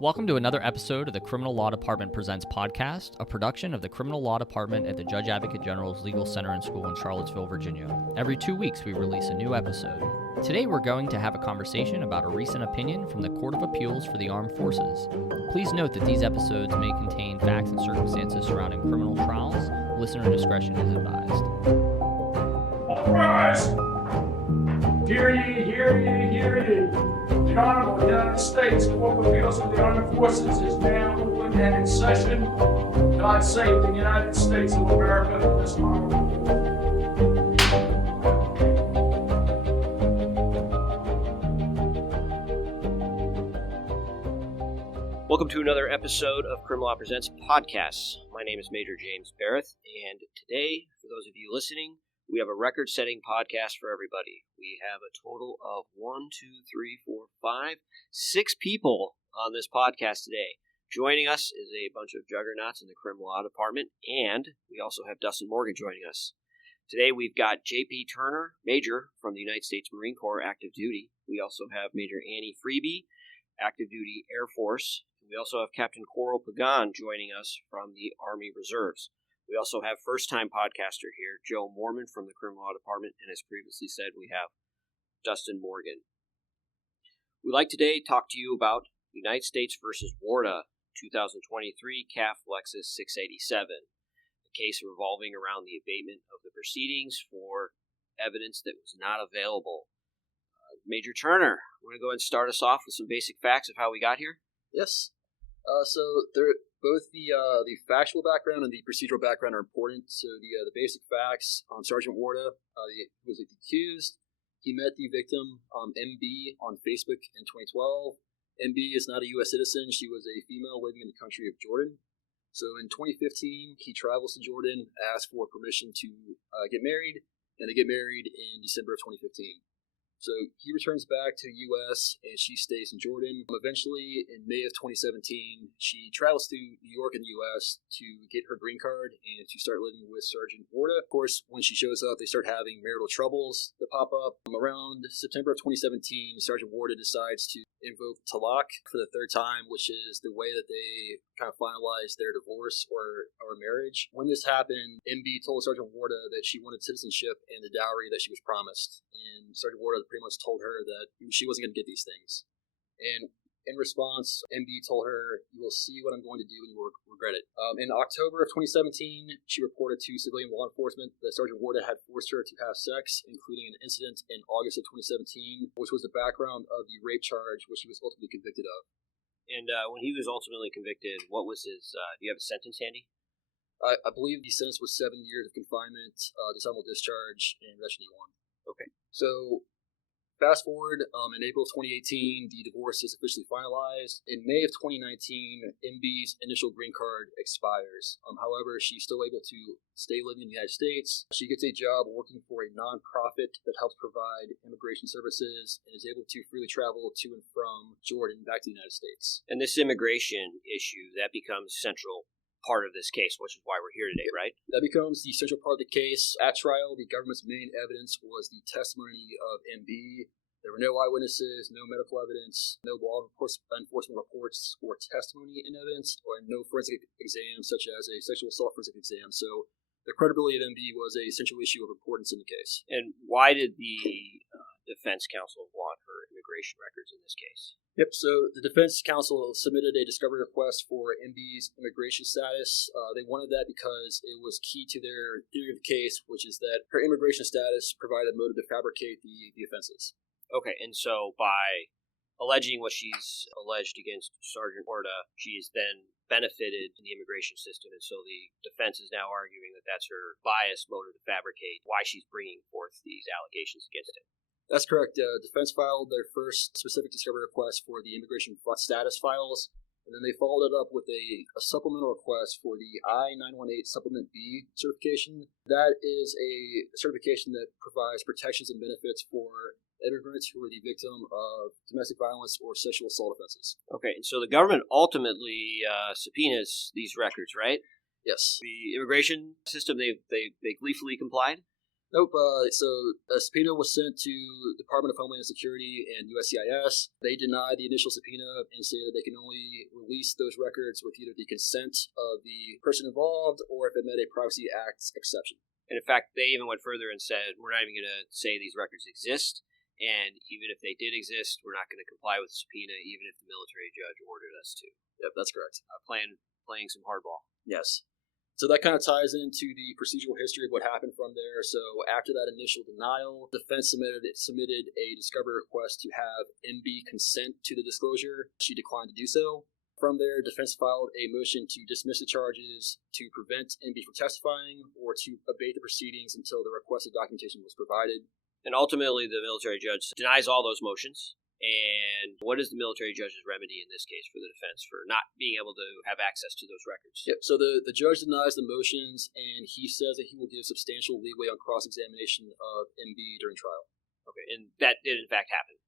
Welcome to another episode of the Criminal Law Department Presents podcast, a production of the Criminal Law Department at the Judge Advocate General's Legal Center and School in Charlottesville, Virginia. Every 2 weeks, we release a new episode. Today, we're going to have a conversation about a recent opinion from the Court of Appeals for the Armed Forces. Please note that these episodes may contain facts and circumstances surrounding criminal trials. Listener discretion is advised. All rise! Hear ye, hear ye, hear ye. The Honorable United States Court of Appeals of the Armed Forces is now open and in session. God save the United States of America and this honorable. Welcome to another episode of Criminal Law Presents Podcasts. My name is Major James Barrett, and today, for those of you listening, we have a record-setting podcast for everybody. We have a total of 6 people on this podcast today. Joining us is a bunch of juggernauts in the Criminal Law Department, and we also have Dustin Morgan joining us. Today we've got J.P. Turner, Major from the United States Marine Corps, active duty. We also have Major Annie Freeby, active duty Air Force. We also have Captain Coral Pagan joining us from the Army Reserves. We also have first-time podcaster here, Joe Mormon from the Criminal Law Department, and as previously said, we have Dustin Morgan. We'd like today to talk to you about United States v. Warda, 2023 C.A.A.F. Lexus 687, a case revolving around the abatement of the proceedings for evidence that was not available. Major Turner, want to go ahead and start us off with some basic facts of how we got here? Yes. Both the factual background and the procedural background are important. So the basic facts on Sergeant Warda, who was the accused. He met the victim, MB, on Facebook in 2012. MB is not a U.S. citizen. She was a female living in the country of Jordan. So in 2015, he travels to Jordan, asks for permission to get married, and they get married in December of 2015. So he returns back to the U.S., and she stays in Jordan. Eventually, in May of 2017, she travels to New York in the U.S. to get her green card and to start living with Sergeant Warda. Of course, when she shows up, they start having marital troubles that pop up. Around September of 2017, Sergeant Warda decides to invoke talaq for the third time, which is the way that they kind of finalize their divorce or marriage. When this happened, MB told Sergeant Warda that she wanted citizenship and the dowry that she was promised. And Sergeant Warda pretty much told her that she wasn't going to get these things. And in response, MB told her, "You will see what I'm going to do and you will regret it." In October of 2017, she reported to civilian law enforcement that Sergeant Warda had forced her to have sex, including an incident in August of 2017, which was the background of the rape charge, which he was ultimately convicted of. And when he was ultimately convicted, what was his, do you have a sentence handy? I believe the sentence was 7 years of confinement, dishonorable discharge, and reduction E1. Okay. So, fast forward, in April 2018, the divorce is officially finalized. In May of 2019, MB's initial green card expires. However, she's still able to stay living in the United States. She gets a job working for a nonprofit that helps provide immigration services and is able to freely travel to and from Jordan back to the United States. And this immigration issue, that becomes central part of this case, which is why we're here today, right? That becomes the central part of the case. At trial, the government's main evidence was the testimony of MB. There were no eyewitnesses, no medical evidence, no law enforcement reports or testimony in evidence, or no forensic exams such as a sexual assault forensic exam. So the credibility of MB was a central issue of importance in the case. And why did the defense counsel want her immigration records in this case? Yep, so the defense counsel submitted a discovery request for MB's immigration status. They wanted that because it was key to their theory of the case, which is that her immigration status provided a motive to fabricate the offenses. Okay, and so by alleging what she's alleged against Sergeant Warda, she's then benefited in the immigration system, and so the defense is now arguing that that's her bias motive to fabricate why she's bringing forth these allegations against him. That's correct. Defense filed their first specific discovery request for the immigration status files, and then they followed it up with a supplemental request for the I-918 Supplement B certification. That is a certification that provides protections and benefits for immigrants who are the victim of domestic violence or sexual assault offenses. Okay, and so the government ultimately subpoenas these records, right? Yes. The immigration system, they gleefully complied? Nope. So a subpoena was sent to the Department of Homeland Security and USCIS. They denied the initial subpoena and stated they can only release those records with either the consent of the person involved or if it met a Privacy Act exception. And in fact, they even went further and said, we're not even going to say these records exist, and even if they did exist, we're not going to comply with the subpoena, even if the military judge ordered us to. Yep, that's correct. Playing some hardball. Yes. So that kind of ties into the procedural history of what happened from there. So after that initial denial, defense submitted a discovery request to have MB consent to the disclosure. She declined to do so. From there, defense filed a motion to dismiss the charges, to prevent MB from testifying, or to abate the proceedings until the requested documentation was provided. And ultimately, the military judge denies all those motions. And what is the military judge's remedy in this case for the defense for not being able to have access to those records? Yep. So the judge denies the motions, and he says that he will give substantial leeway on cross-examination of MB during trial. Okay, and that did in fact happen.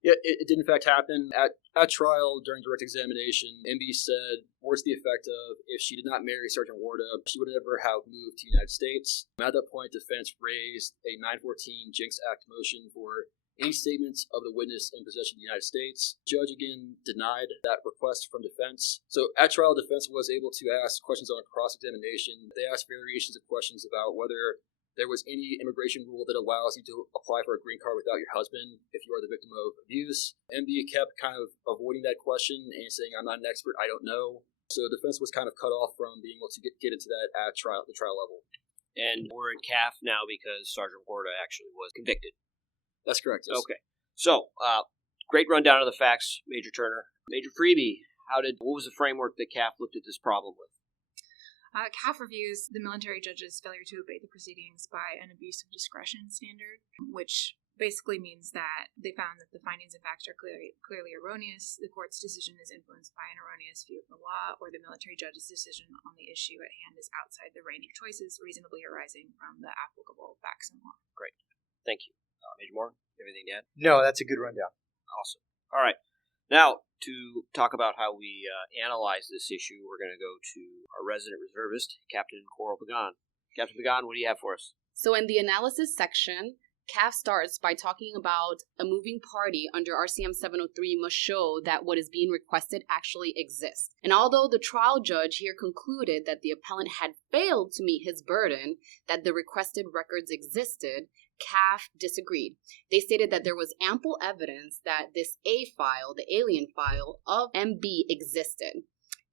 Yeah, it did in fact happen. At trial, during direct examination, MB said, words to the effect of, if she did not marry Sergeant Warda, she would never have moved to the United States. At that point, defense raised a 914 Jinx Act motion for any statements of the witness in possession of the United States. Judge again denied that request from defense. So at trial, defense was able to ask questions on cross-examination. They asked variations of questions about whether there was any immigration rule that allows you to apply for a green card without your husband if you are the victim of abuse. MB kept kind of avoiding that question and saying, I'm not an expert, I don't know. So defense was kind of cut off from being able to get into that at trial, the trial level. And we're in CAAF now because Sergeant Warda actually was convicted. That's correct. Yes. Okay. So, great rundown of the facts, Major Turner. Major Freebie, what was the framework that CAAF looked at this problem with? CAAF reviews the military judge's failure to obey the proceedings by an abuse of discretion standard, which basically means that they found that the findings of facts are clearly erroneous, the court's decision is influenced by an erroneous view of the law, or the military judge's decision on the issue at hand is outside the range of choices reasonably arising from the applicable facts and law. Great. Thank you. Major Moore, anything to add? No, that's a good rundown. Awesome. All right. Now, to talk about how we analyze this issue, we're going to go to our resident reservist, Captain Coral Pagan. Captain Pagan, what do you have for us? So in the analysis section, CAAF starts by talking about a moving party under RCM 703 must show that what is being requested actually exists. And although the trial judge here concluded that the appellant had failed to meet his burden, that the requested records existed, CAAF disagreed. They stated that there was ample evidence that this A file, the alien file of MB, existed.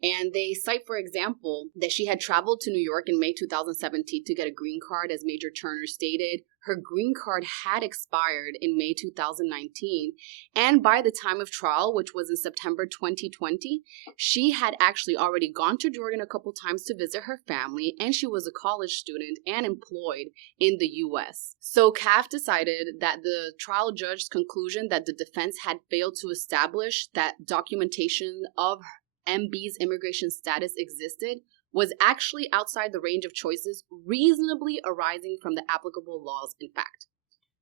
And they cite, for example, that she had traveled to New York in May 2017 to get a green card, as Major Turner stated. Her green card had expired in May 2019, and by the time of trial, which was in September 2020, she had actually already gone to Jordan a couple times to visit her family, and she was a college student and employed in the U.S. So CAAF decided that the trial judge's conclusion that the defense had failed to establish that documentation of MB's immigration status existed was actually outside the range of choices reasonably arising from the applicable laws in fact.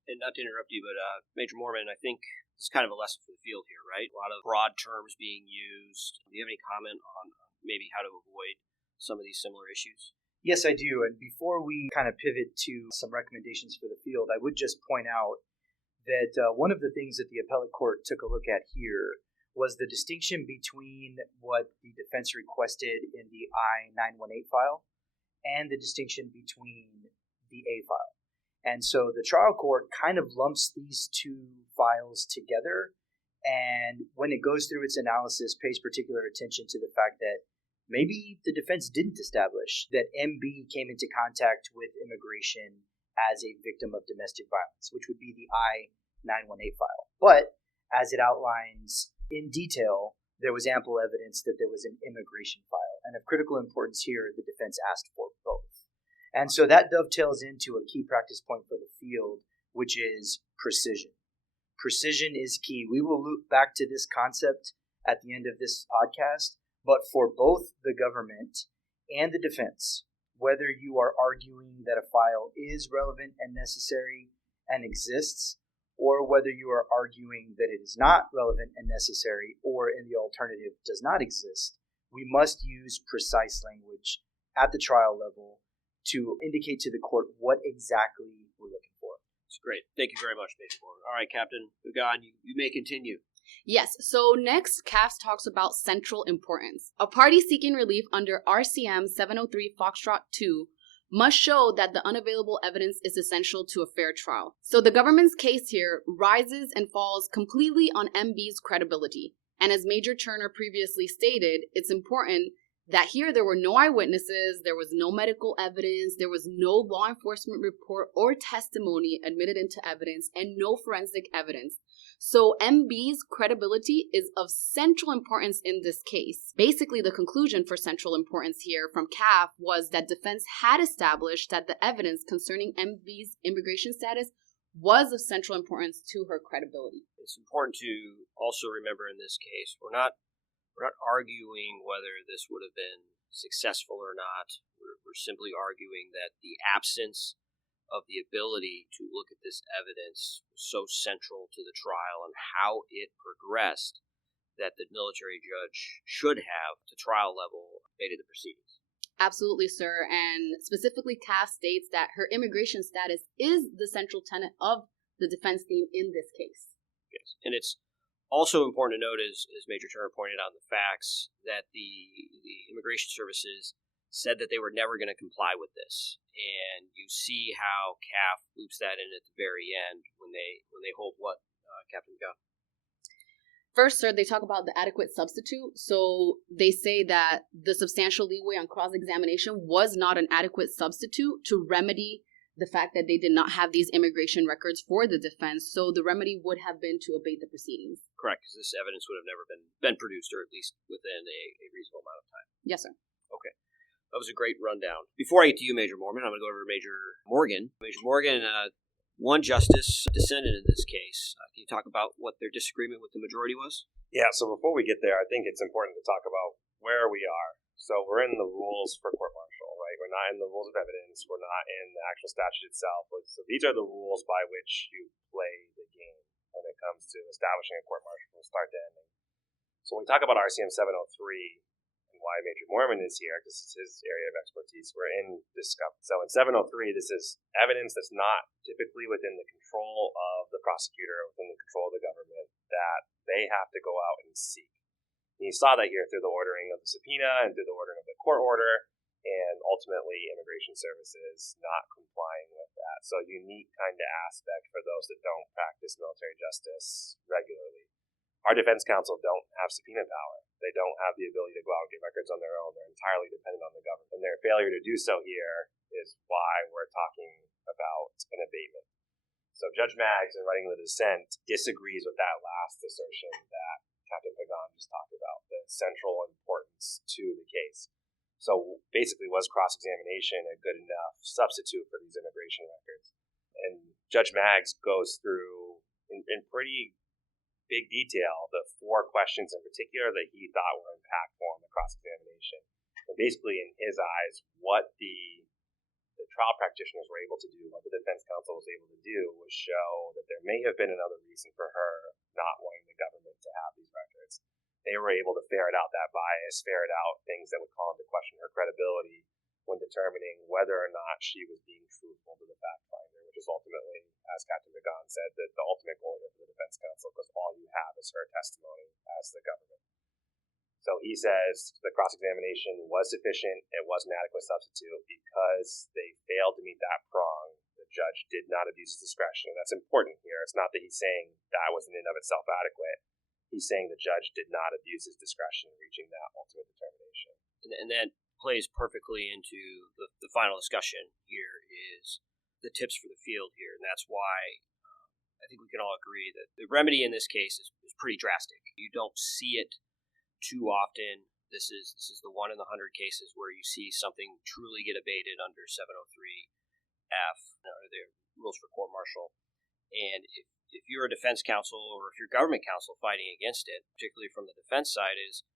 And not to interrupt you, but Major Mormon, I think this is kind of a lesson for the field here, right? A lot of broad terms being used. Do you have any comment on maybe how to avoid some of these similar issues? Yes, I do. And before we kind of pivot to some recommendations for the field, I would just point out that one of the things that the appellate court took a look at here was the distinction between what the defense requested in the I-918 file and the distinction between the A file. And so the trial court kind of lumps these two files together, and when it goes through its analysis, pays particular attention to the fact that maybe the defense didn't establish that MB came into contact with immigration as a victim of domestic violence, which would be the I-918 file. But as it outlines in detail, there was ample evidence that there was an immigration file. And of critical importance here, the defense asked for both. And so that dovetails into a key practice point for the field, which is precision. Precision is key. We will loop back to this concept at the end of this podcast, but for both the government and the defense, whether you are arguing that a file is relevant and necessary and exists, or whether you are arguing that it is not relevant and necessary, or in the alternative does not exist, we must use precise language at the trial level to indicate to the court what exactly we're looking for. It's great. Thank you very much, Major Morgan. All right, Captain Pagan, you may continue. Yes, so next, CAAF talks about central importance. A party seeking relief under RCM 703 Foxtrot 2 must show that the unavailable evidence is essential to a fair trial. So the government's case here rises and falls completely on MB's credibility. And as Major Turner previously stated, it's important that here there were no eyewitnesses, there was no medical evidence, there was no law enforcement report or testimony admitted into evidence, and no forensic evidence. So MB's credibility is of central importance in this case. Basically, the conclusion for central importance here from C.A.A.F was that defense had established that the evidence concerning MB's immigration status was of central importance to her credibility. It's important to also remember in this case, we're not arguing whether this would have been successful or not. We're simply arguing that the absence of the ability to look at this evidence was so central to the trial and how it progressed that the military judge should have, to trial level, abated the proceedings. Absolutely, sir. And specifically, C.A.A.F states that her immigration status is the central tenet of the defense theme in this case. Yes, and it's also important to note, as Major Turner pointed out in the facts, that the immigration services said that they were never going to comply with this. And you see how C.A.A.F loops that in at the very end when they hold what, Captain Gunn? First, sir, they talk about the adequate substitute. So they say that the substantial leeway on cross-examination was not an adequate substitute to remedy the fact that they did not have these immigration records for the defense. So the remedy would have been to abate the proceedings. Correct, because this evidence would have never been produced, or at least within a reasonable amount of time. Yes, sir. Okay. That was a great rundown. Before I get to you, Major Mormon, I'm going to go over to Major Morgan. Major Morgan, one justice dissented in this case. Can you talk about what their disagreement with the majority was? Yeah, so before we get there, I think it's important to talk about where we are. So we're in the rules for court-martial, right? We're not in the rules of evidence. We're not in the actual statute itself. So these are the rules by which you play the game when it comes to establishing a court-martial from start to ending. So when we talk about RCM 703 and why Major Mormon is here, this is his area of expertise, we're in discovery. So in 703, this is evidence that's not typically within the control of the prosecutor, within the control of the government, that they have to go out and seek. And you saw that here through the ordering of the subpoena and through the ordering of the court order, and ultimately immigration services not complying with that. So a unique kind of aspect for those that don't practice military justice regularly. Our defense counsel don't have subpoena power. They don't have the ability to go out and get records on their own. They're entirely dependent on the government. And their failure to do so here is why we're talking about an abatement. So Judge Maggs, in writing the dissent, disagrees with that last assertion that Captain Pagan just talked about, the central importance to the case. So basically, was cross-examination a good enough substitute for these immigration records? And Judge Maggs goes through, in pretty big detail, the 4 questions in particular that he thought were impactful on the cross-examination. And basically, in his eyes, what the trial practitioners were able to do, what the defense counsel was able to do, was show that there may have been another reason for her not wanting the government to have these records. They were able to ferret out that bias, ferret out things that would call into question her credibility when determining whether or not she was being truthful to the fact finder, which is ultimately, as Captain Pagan said, the ultimate goal here for the defense counsel, because all you have is her testimony as the government. So he says the cross-examination was sufficient. It was an adequate substitute because they failed to meet that prong. The judge did not abuse his discretion. And that's important here. It's not that he's saying that was in and of itself adequate. He's saying the judge did not abuse his discretion in reaching that ultimate determination. And that plays perfectly into the final discussion here is the tips for the field here. And that's why I think we can all agree that the remedy in this case is pretty drastic. You don't see it too often. This is the 1 in 100 cases where you see something truly get abated under 703F, or the rules for court-martial. And if you're a defense counsel or if you're government counsel fighting against it, particularly from the defense side, is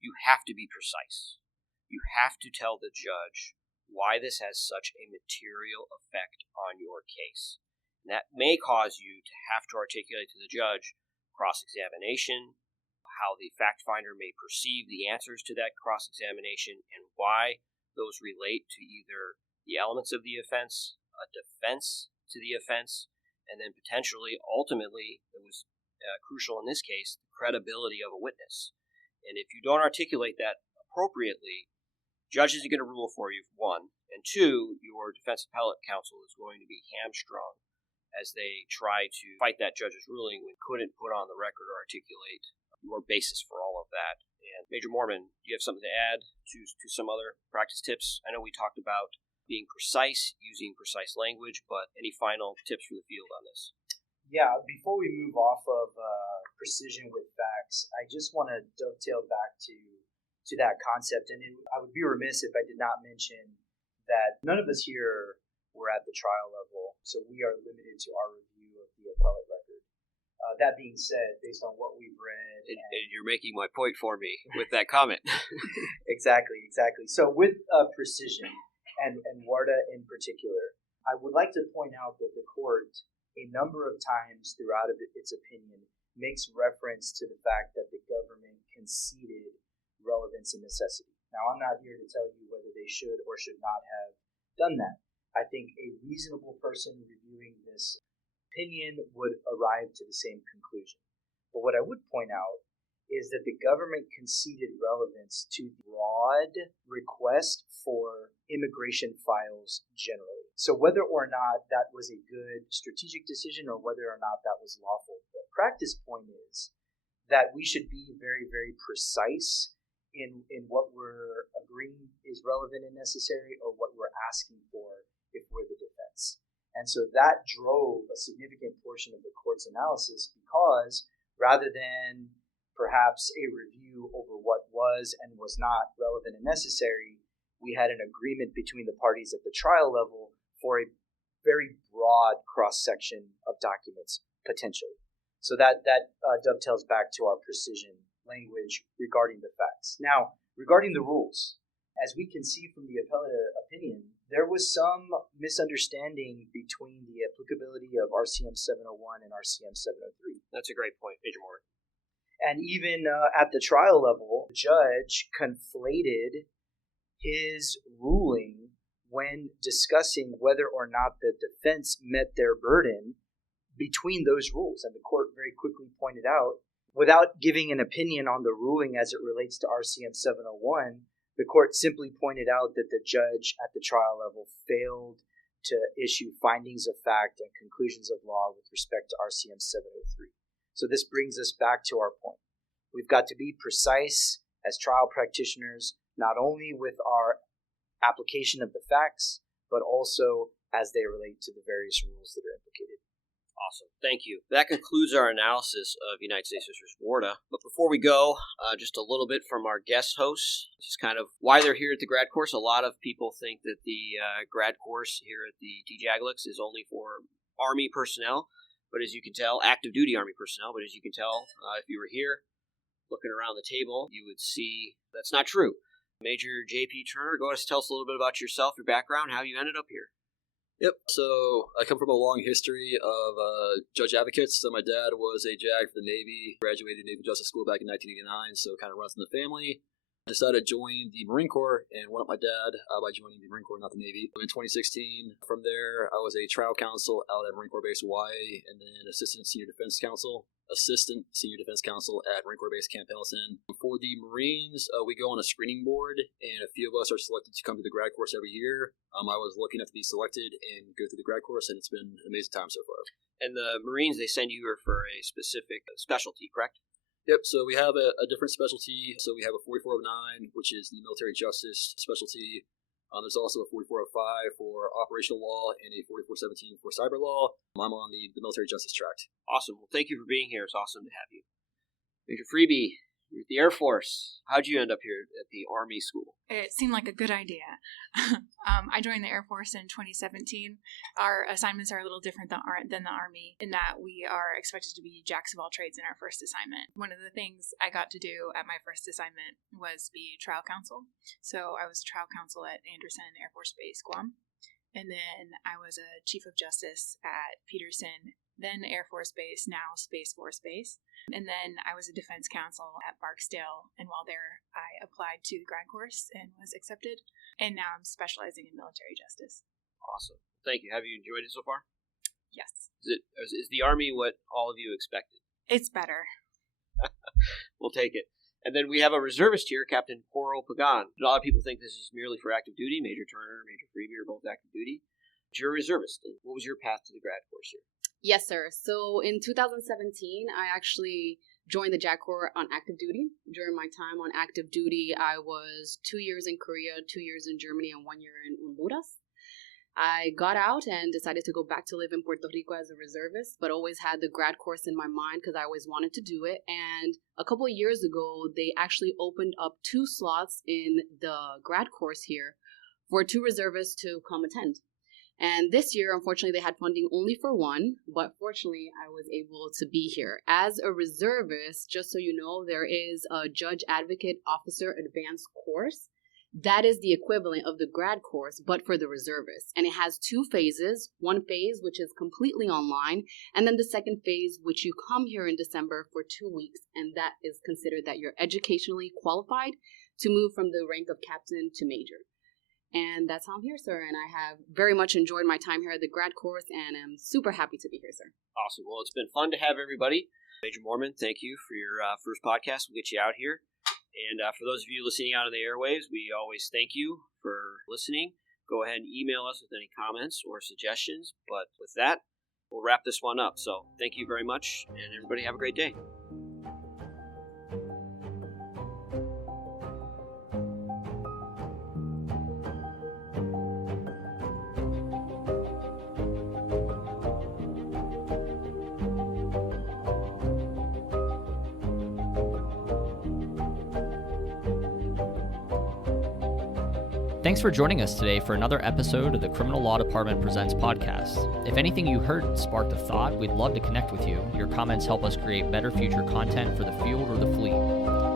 you have to be precise. You have to tell the judge why this has such a material effect on your case. And that may cause you to have to articulate to the judge cross-examination, how the fact finder may perceive the answers to that cross-examination, and why those relate to either the elements of the offense, a defense to the offense, and then potentially, ultimately, it was crucial in this case, the credibility of a witness. And if you don't articulate that appropriately, judge isn't going to rule for you, one, and two, your defense appellate counsel is going to be hamstrung as they try to fight that judge's ruling when couldn't put on the record or articulate your basis for all of that. And Major Mormon, do you have something to add to some other practice tips? I know we talked about being precise, using precise language, but any final tips for the field on this? Yeah, before we move off of precision with facts, I just want to dovetail back to that concept. And I would be remiss if I did not mention that none of us here were at the trial level, so we are limited to our review of the appellate record. That being said, based on what we've read... And you're making my point for me with that comment. Exactly. So with precision, and Warda in particular, I would like to point out that the court, a number of times throughout its opinion, makes reference to the fact that the government conceded relevance and necessity. Now, I'm not here to tell you whether they should or should not have done that. I think a reasonable person reviewing this opinion would arrive to the same conclusion. But what I would point out is that the government conceded relevance to the broad request for immigration files generally. So whether or not that was a good strategic decision or whether or not that was lawful, the practice point is that we should be very, very precise in what we're agreeing is relevant and necessary or what we're asking for if we're the defense. And so that drove a significant portion of the court's analysis because rather than perhaps a review over what was and was not relevant and necessary, we had an agreement between the parties at the trial level for a very broad cross-section of documents, potentially. So that dovetails back to our precision language regarding the facts. Now, regarding the rules, as we can see from the appellate opinion, there was some misunderstanding between the applicability of RCM 701 and RCM 703. That's a great point, Major Moore. And even at the trial level, the judge conflated his ruling when discussing whether or not the defense met their burden between those rules. And the court very quickly pointed out, without giving an opinion on the ruling as it relates to RCM 701, the court simply pointed out that the judge at the trial level failed to issue findings of fact and conclusions of law with respect to RCM 703. So this brings us back to our point. We've got to be precise as trial practitioners, not only with our application of the facts, but also as they relate to the various rules that are implicated. Awesome. Thank you. That concludes our analysis of United States v. Warda. But before we go, just a little bit from our guest hosts, just kind of why they're here at the grad course. A lot of people think that the grad course here at the TJAGLIX is only for Army personnel, but as you can tell, active duty Army personnel, but as you can tell, if you were here looking around the table, you would see that's not true. Major J.P. Turner, go ahead and tell us a little bit about yourself, your background, how you ended up here. Yep, so I come from a long history of judge advocates. So my dad was a JAG for the Navy, graduated Naval Justice School back in 1989, so kind of runs in the family. I decided to join the Marine Corps and won up my dad by joining the Marine Corps, not the Navy. In 2016, from there, I was a trial counsel out at Marine Corps Base Hawaii, and then assistant senior defense counsel at Marine Corps Base Camp Pendleton. For the Marines, we go on a screening board, and a few of us are selected to come to the grad course every year. I was lucky enough to be selected and go through the grad course, and it's been an amazing time so far. And the Marines, they send you for a specific specialty, correct? Yep, so we have a different specialty. So we have a 4409, which is the military justice specialty. There's also a 4405 for operational law and a 4417 for cyber law. I'm on the military justice track. Awesome. Well, thank you for being here. It's awesome to have you. Major Freebie, you're at the Air Force. How'd you end up here at the Army school? It seemed like a good idea. I joined the Air Force in 2017. Our assignments are a little different than the Army in that we are expected to be jacks of all trades in our first assignment. One of the things I got to do at my first assignment was be trial counsel. So I was trial counsel at Anderson Air Force Base, Guam. And then I was a Chief of Justice at Peterson, then Air Force Base, now Space Force Base. And then I was a defense counsel at Barksdale, and while there, I applied to the grad course and was accepted. And now I'm specializing in military justice. Awesome. Thank you. Have you enjoyed it so far? Yes. Is the Army what all of you expected? It's better. We'll take it. And then we have a reservist here, Captain Coral Pagan. A lot of people think this is merely for active duty. Major Turner, Major Freeby are both active duty. But you're a reservist. And what was your path to the grad course here? Yes, sir. So in 2017, I actually joined the JAG Corps on active duty. During my time on active duty, I was 2 years in Korea, 2 years in Germany, and 1 year in Honduras. I got out and decided to go back to live in Puerto Rico as a reservist, but always had the grad course in my mind because I always wanted to do it. And a couple of years ago, they actually opened up 2 slots in the grad course here for 2 reservists to come attend. And this year, unfortunately, they had funding only for 1, but fortunately, I was able to be here. As a reservist, just so you know, there is a Judge Advocate Officer Advanced course. That is the equivalent of the grad course, but for the reservists. And it has 2 phases. One phase, which is completely online, and then the second phase, which you come here in December for 2 weeks, and that is considered that you're educationally qualified to move from the rank of captain to major. And that's how I'm here, sir. And I have very much enjoyed my time here at the grad course, and I'm super happy to be here, sir. Awesome. Well, it's been fun to have everybody. Major Mormon, thank you for your first podcast. We'll get you out here. And for those of you listening out on the airwaves, we always thank you for listening. Go ahead and email us with any comments or suggestions. But with that, we'll wrap this one up. So thank you very much, and everybody have a great day. Thanks for joining us today for another episode of the Criminal Law Department Presents podcast. If anything you heard sparked a thought, we'd love to connect with you. Your comments help us create better future content for the field or the fleet.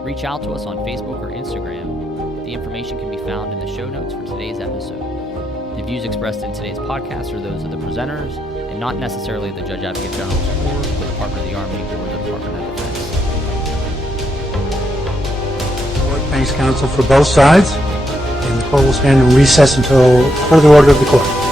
Reach out to us on Facebook or Instagram. The information can be found in the show notes for today's episode. The views expressed in today's podcast are those of the presenters and not necessarily the Judge Advocate General's Corps, the Department of the Army, or the Department of Defense. Court thanks counsel for both sides, and the court will stand in recess until further order of the court.